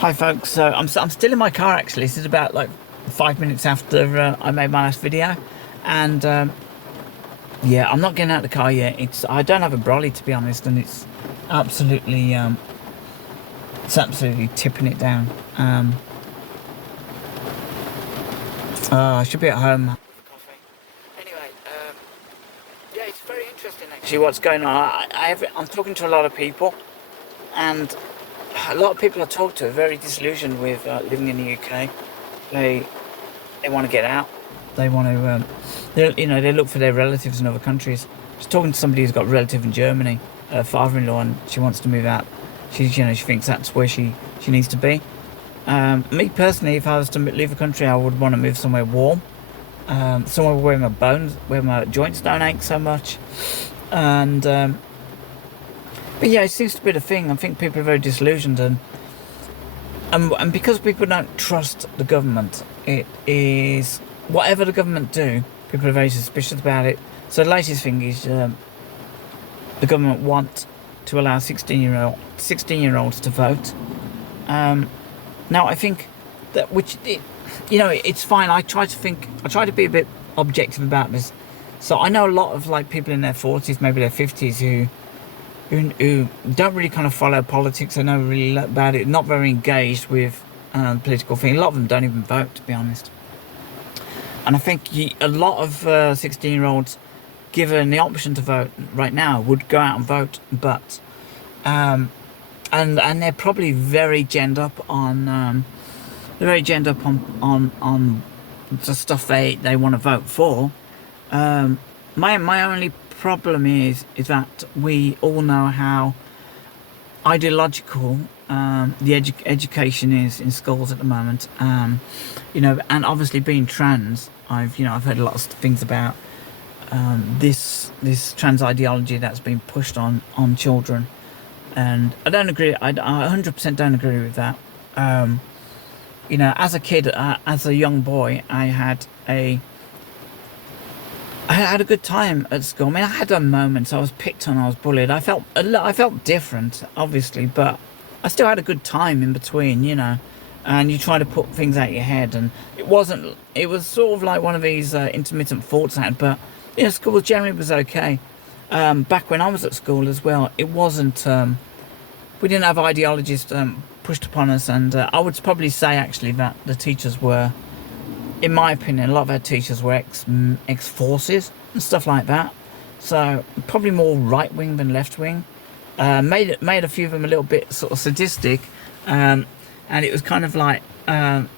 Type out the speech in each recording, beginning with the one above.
Hi folks, so I'm still in my car actually. This is about like 5 minutes after I made my last video, and yeah, I'm not getting out of the car yet. I don't have a brolly to be honest, and absolutely it's absolutely tipping it down. I should be at home with coffee. Anyway, yeah, it's very interesting actually what's going on. I'm talking to a lot of people, and a lot of people I talk to are very disillusioned with living in the UK. They they want to get out. They want to, they look for their relatives in other countries. I was talking to somebody who's got a relative in Germany, her father-in-law, and she wants to move out. She thinks that's where she needs to be. Me personally, if I was to leave the country, I would want to move somewhere warm, somewhere where my joints don't ache so much, and but yeah, it seems to be the thing. I think people are very disillusioned, and because people don't trust the government, it is whatever the government do, people are very suspicious about it. So the latest thing is the government want to allow 16-year olds to vote. Now I think that it's fine. I try to be a bit objective about this. So I know a lot of like people in their 40s, maybe their 50s, who don't really kind of follow politics. They know really about it, not very engaged with political thing. A lot of them don't even vote, to be honest. And I think a lot of 16-year-olds, given the option to vote right now, would go out and vote. But and they're probably very genned up on on the stuff they want to vote for. My only problem is that we all know how ideological the education is in schools at the moment. And obviously being trans, I've heard a lot of things about this trans ideology that's been pushed on children, and I don't agree. I 100% don't agree with that. As a kid, as a young boy, I had a good time at school. I mean, I had moments. I was picked on. I was bullied. I felt different, obviously, but I still had a good time in between. And you try to put things out of your head, and it was sort of like one of these intermittent thoughts I had. But school generally was okay. Back when I was at school as well, it wasn't. We didn't have ideologies pushed upon us, and I would probably say actually that the teachers were, in my opinion, a lot of our teachers were ex-forces and stuff like that. So probably more right wing than left wing. Made a few of them a little bit sort of sadistic, and it was kind of like, when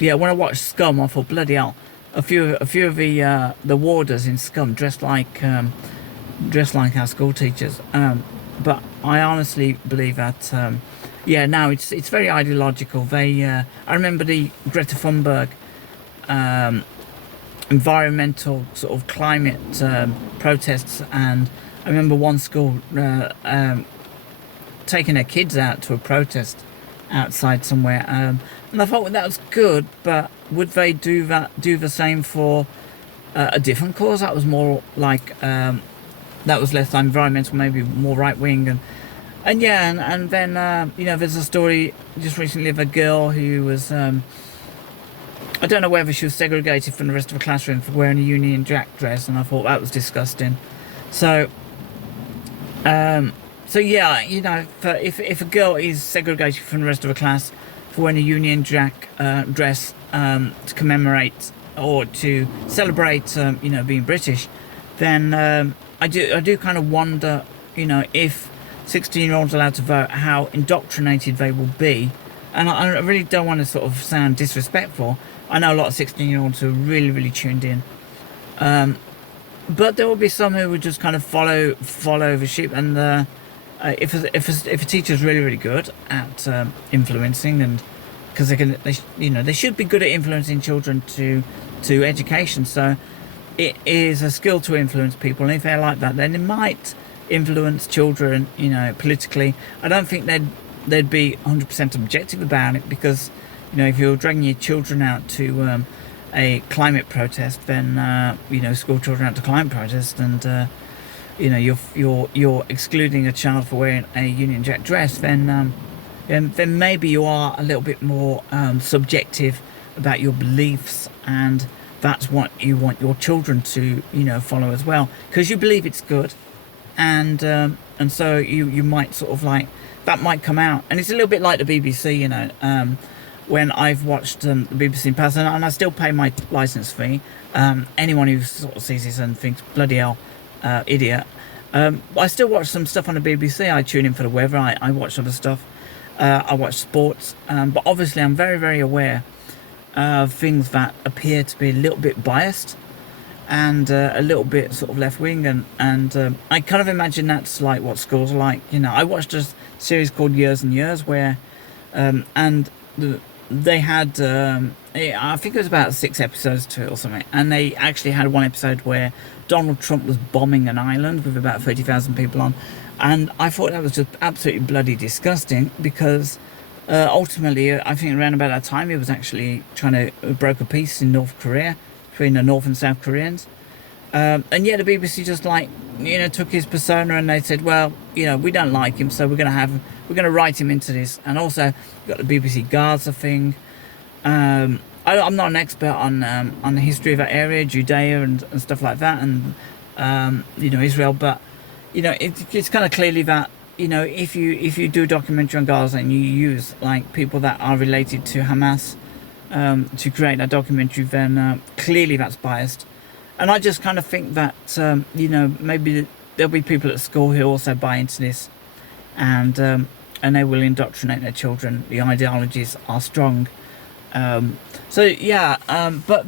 I watched Scum, I thought, bloody hell, a few of the warders in Scum dressed like our school teachers. But I honestly believe that, now it's very ideological. I remember the Greta Thunberg environmental sort of climate protests, and I remember one school taking their kids out to a protest outside somewhere, and I thought, well, that was good, but would they do the same for a different cause that was more like that was less environmental, maybe more right wing, and then there's a story just recently of a girl who was I don't know whether she was segregated from the rest of the classroom for wearing a Union Jack dress, and I thought that was disgusting. So if a girl is segregated from the rest of the class for wearing a Union Jack dress to commemorate or to celebrate, being British, then I do kind of wonder, if 16-year-olds are allowed to vote, how indoctrinated they will be. And I really don't want to sort of sound disrespectful. I know a lot of 16-year-olds who are really, really tuned in. But there will be some who would just kind of follow the sheep. And if a teacher's really, really good at influencing, and because they should be good at influencing children to education. So it is a skill to influence people, and if they're like that, then it might influence children, politically. I don't think they'd be 100% objective about it, because if you're dragging your children out to a climate protest, then school children out to climate protest, and you're excluding a child for wearing a Union Jack dress, then then maybe you are a little bit more subjective about your beliefs, and that's what you want your children to, follow as well, because you believe it's good, and so you might sort of like that might come out, and it's a little bit like the BBC, when I've watched the BBC in past, and I still pay my license fee. Anyone who sort of sees this and thinks bloody hell, idiot. I still watch some stuff on the BBC. I tune in for the weather. I watch other stuff. I watch sports, but obviously I'm very, very aware of things that appear to be a little bit biased and a little bit sort of left wing, and I kind of imagine that's like what schools are like. I watched a series called Years and Years where, and they had, I think it was about 6 episodes to it or something, and they actually had one episode where Donald Trump was bombing an island with about 30,000 people on, and I thought that was just absolutely bloody disgusting, because ultimately I think around about that time he was actually trying to broker peace in North Korea between the North and South Koreans, and yet the BBC just took his persona and they said, well, we don't like him, so we're going to write him into this. And also you've got the BBC Gaza thing. I'm not an expert on the history of that area, Judea and stuff like that, and Israel, but it's kind of clearly that if you do a documentary on Gaza and you use like people that are related to Hamas to create that documentary, then clearly that's biased. And I just kind of think that maybe there'll be people at school who also buy into this, and they will indoctrinate their children. The ideologies are strong. But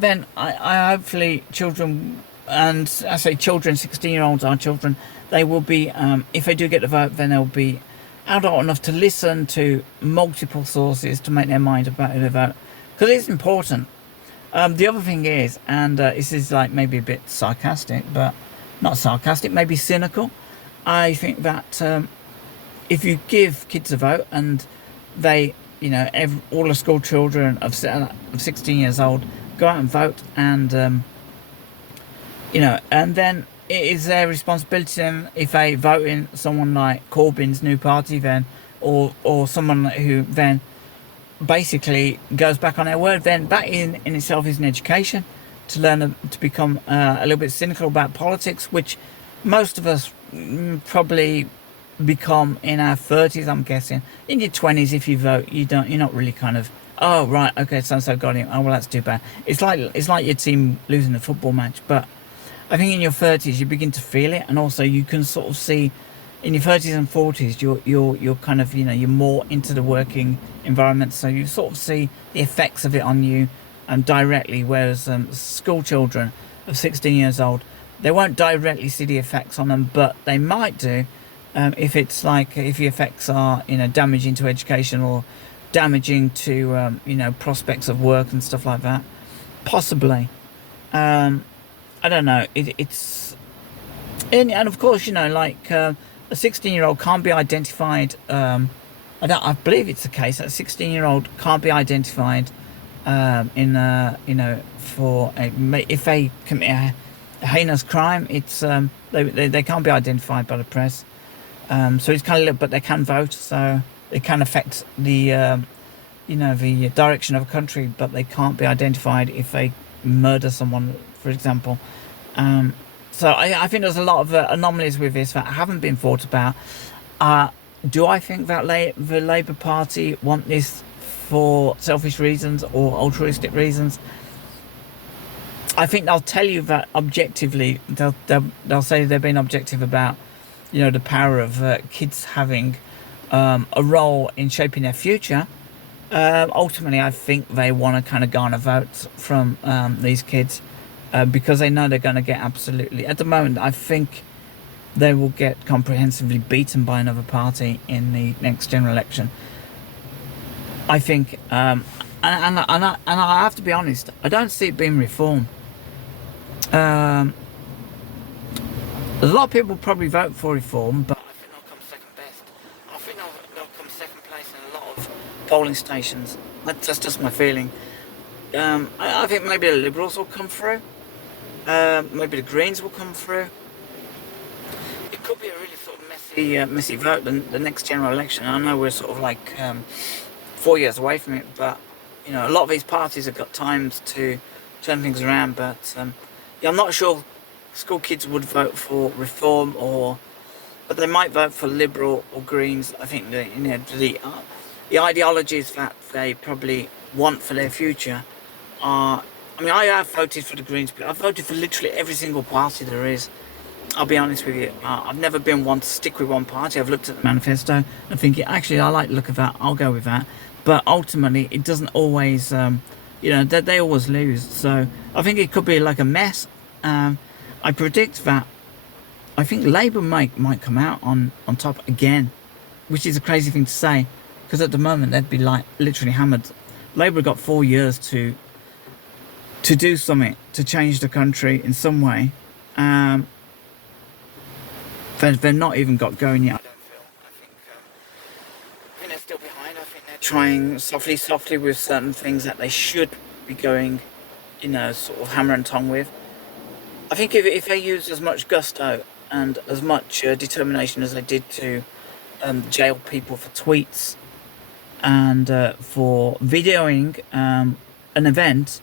then I hopefully children, and I say children, 16-year-olds are children, they will be, if they do get the vote, then they'll be adult enough to listen to multiple sources to make their mind about who they vote, because it's important. The other thing is, and this is like maybe a bit sarcastic, but not sarcastic, maybe cynical. I think that if you give kids a vote and they, all the school children of 16 years old go out and vote, and and then it is their responsibility then, if they vote in someone like Corbyn's new party, then or someone who then basically goes back on their word, then that in itself is an education to learn to become a little bit cynical about politics, which most of us probably become in our 30s, I'm guessing. In your 20s, if you vote, you're not really kind of, oh right, okay, so got him, oh well, that's too bad. It's like your team losing a football match. But I think in your 30s you begin to feel it, and also you can sort of see in your 30s and 40s you're kind of, you're more into the working environment, so you sort of see the effects of it on you directly, whereas school children of 16 years old, they won't directly see the effects on them, but they might do if it's like, if the effects are damaging to education or damaging to prospects of work and stuff like that, possibly. I don't know, it's and of course a 16-year-old can't be identified. I believe it's the case that a 16-year-old can't be identified if they commit a heinous crime. It's they can't be identified by the press. So it's kind of, but they can vote, so it can affect the the direction of a country, but they can't be identified if they murder someone, for example. So I think there's a lot of anomalies with this that haven't been thought about. Do I think that the Labour Party want this for selfish reasons or altruistic reasons? I think they'll tell you that objectively. They'll say they're being objective about the power of kids having a role in shaping their future. Ultimately, I think they want to kind of garner votes from these kids. Because they know they're going to get absolutely... At the moment, I think they will get comprehensively beaten by another party in the next general election. I think... and I have to be honest, I don't see it being reform. A lot of people probably vote for reform, but I think they'll come second best. I think they'll come second place in a lot of polling stations. That's just my feeling. I think maybe the Liberals will come through. Maybe the Greens will come through. It could be a really sort of messy see Missy vote the next general election. I know we're sort of like 4 years away from it, but you know, a lot of these parties have got times to turn things around. But yeah, I'm not sure school kids would vote for Reform, but they might vote for Liberal or Greens. I think the ideologies that they probably want for their future are. I mean, I have voted for the Greens, but I've voted for literally every single party there is. I'll be honest with you. I've never been one to stick with one party. I've looked at the manifesto and think, actually, I like the look of that. I'll go with that. But ultimately, it doesn't always, you know, they always lose. So I think it could be like a mess. I predict that I think Labour might come out on top again, which is a crazy thing to say, because at the moment they'd be like literally hammered. Labour got 4 years to do something to change the country in some way. They've not even got going yet. I don't feel. I think they're still behind. I think they're trying softly with certain things that they should be going, you know, sort of hammer and tongue with. I think if they use as much gusto and as much determination as they did to jail people for tweets and for videoing an event,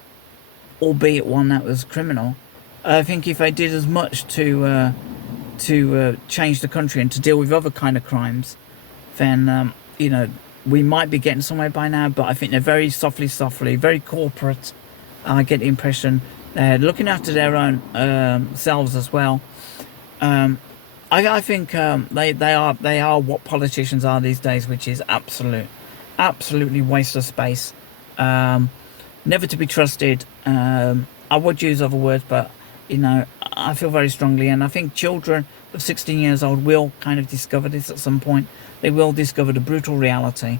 albeit one that was criminal, I think if they did as much to change the country and to deal with other kind of crimes, then you know, we might be getting somewhere by now. But I think they're very softly, very corporate. I get the impression they're looking after their own selves as well. I think they are what politicians are these days, which is absolutely waste of space. Never to be trusted. I would use other words, but you know, I feel very strongly, and I think children of 16 years old will kind of discover this at some point. They will discover the brutal reality,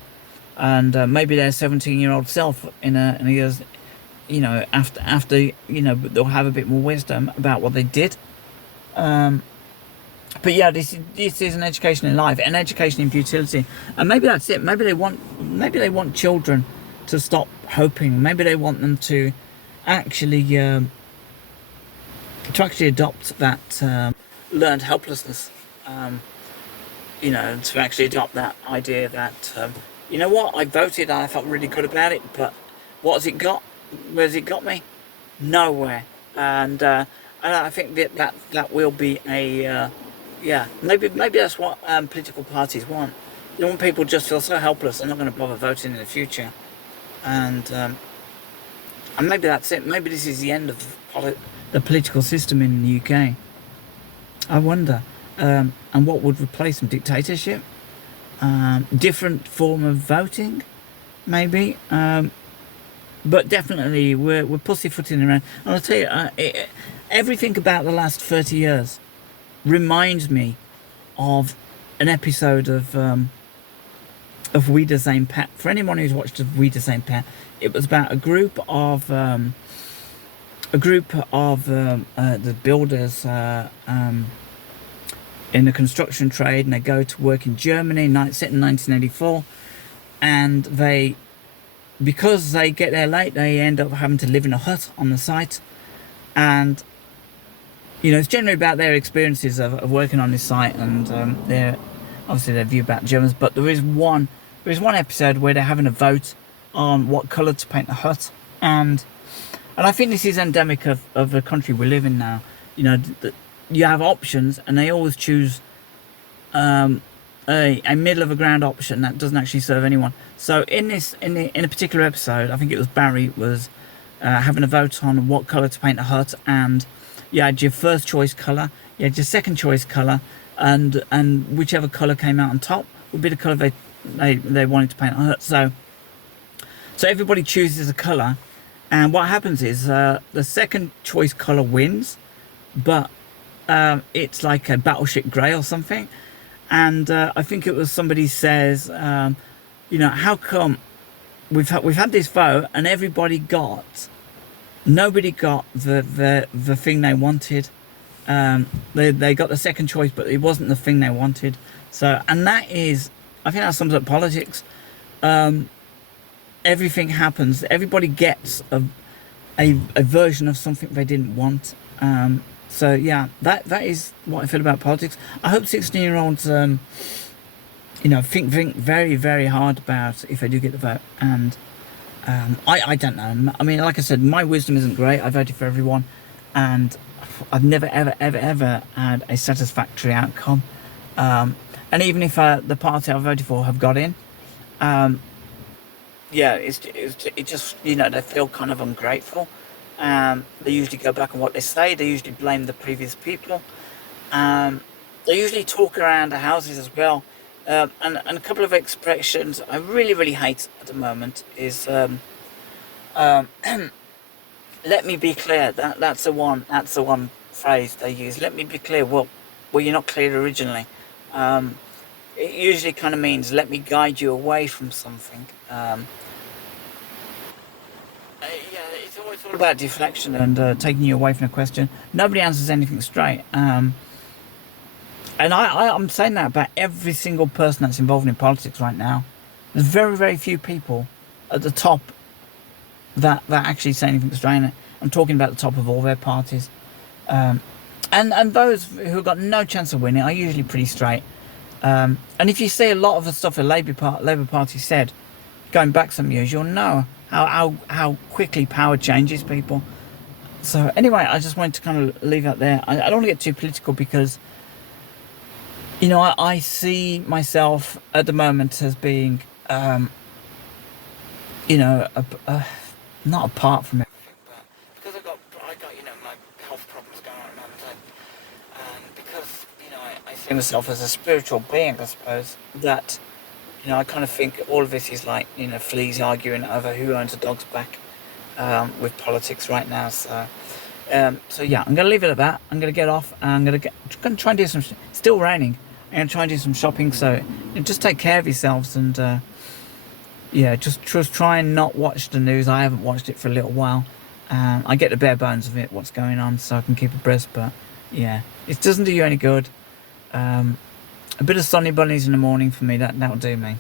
and maybe their 17-year-old self in a year's, you know, after you know, they'll have a bit more wisdom about what they did. But yeah, this is an education in life, an education in futility, and maybe that's it. Maybe they want children to stop hoping. Maybe they want them to actually adopt that learned helplessness. You know, to actually adopt that idea that you know what, I voted and I felt really good about it, but what has it got? Where has it got me? Nowhere. And I think that will be a yeah, maybe that's what political parties want. They want people to just feel so helpless they're not going to bother voting in the future, and maybe that's it. Maybe this is the end of the political system in the UK. I wonder. And what would replace them? Dictatorship? Different form of voting? Maybe? But definitely we're pussyfooting around. And I'll tell you, everything about the last 30 years reminds me of an episode of We the Same Pet. For anyone who's watched We the Same Pet, it was about a group of the builders in the construction trade, and they go to work in Germany, set in 1984, and because they get there late, they end up having to live in a hut on the site, and you know, it's generally about their experiences of working on this site, and their view about Germans. But there is one episode where they're having a vote on what colour to paint the hut, and I think this is endemic of the country we live in now. You know, you have options, and they always choose a middle of the ground option that doesn't actually serve anyone. So in a particular episode, I think it was Barry was having a vote on what colour to paint the hut, and you had your first choice colour, you had your second choice colour, and whichever colour came out on top would be the colour they wanted to paint the hut. So everybody chooses a colour, and what happens is the second choice colour wins, but it's like a battleship grey or something. And I think it was somebody says, you know, how come we've had this vote and nobody got the thing they wanted. They got the second choice, but it wasn't the thing they wanted. So, and that is, I think that sums up politics. Everything happens. Everybody gets a version of something they didn't want. So yeah, that is what I feel about politics. I hope 16-year-olds, think very, very hard about if they do get the vote. And I don't know. I mean, like I said, my wisdom isn't great. I voted for everyone, and I've never, ever, ever, ever had a satisfactory outcome. And even if the party I voted for have got in, yeah, it just, they feel kind of ungrateful. They usually go back on what they say. They usually blame the previous people. Um, they usually talk around the houses as well. And a couple of expressions I really, really hate at the moment is um, "let me be clear." That's the one. That's the one phrase they use. Let me be clear. Well, you're not clear originally. Um, it usually kind of means let me guide you away from something. Yeah, it's always all about deflection and taking you away from the question. Nobody answers anything straight. And I'm saying that about every single person that's involved in politics right now. There's very, very few people at the top that actually say anything straight. I'm talking about the top of all their parties. Um, and those who got no chance of winning are usually pretty straight. And if you see a lot of the stuff the Labour Party said, going back some years, you'll know how quickly power changes people. So anyway, I just wanted to kind of leave that there. I don't want to get too political because, I see myself at the moment as being, not apart from everything, but because I got my health problems going on, and because I see myself as a spiritual being, I suppose that I kind of think all of this is like fleas arguing over who owns a dog's back with politics right now. So yeah, I'm gonna leave it at that. I'm gonna get off. And gonna try and do some. Still raining. I'm gonna try and do some shopping. So just take care of yourselves and. Yeah, just try and not watch the news. I haven't watched it for a little while. I get the bare bones of it, what's going on, so I can keep abreast. But yeah, it doesn't do you any good. A bit of Sunny Bunnies in the morning for me, that'll do me.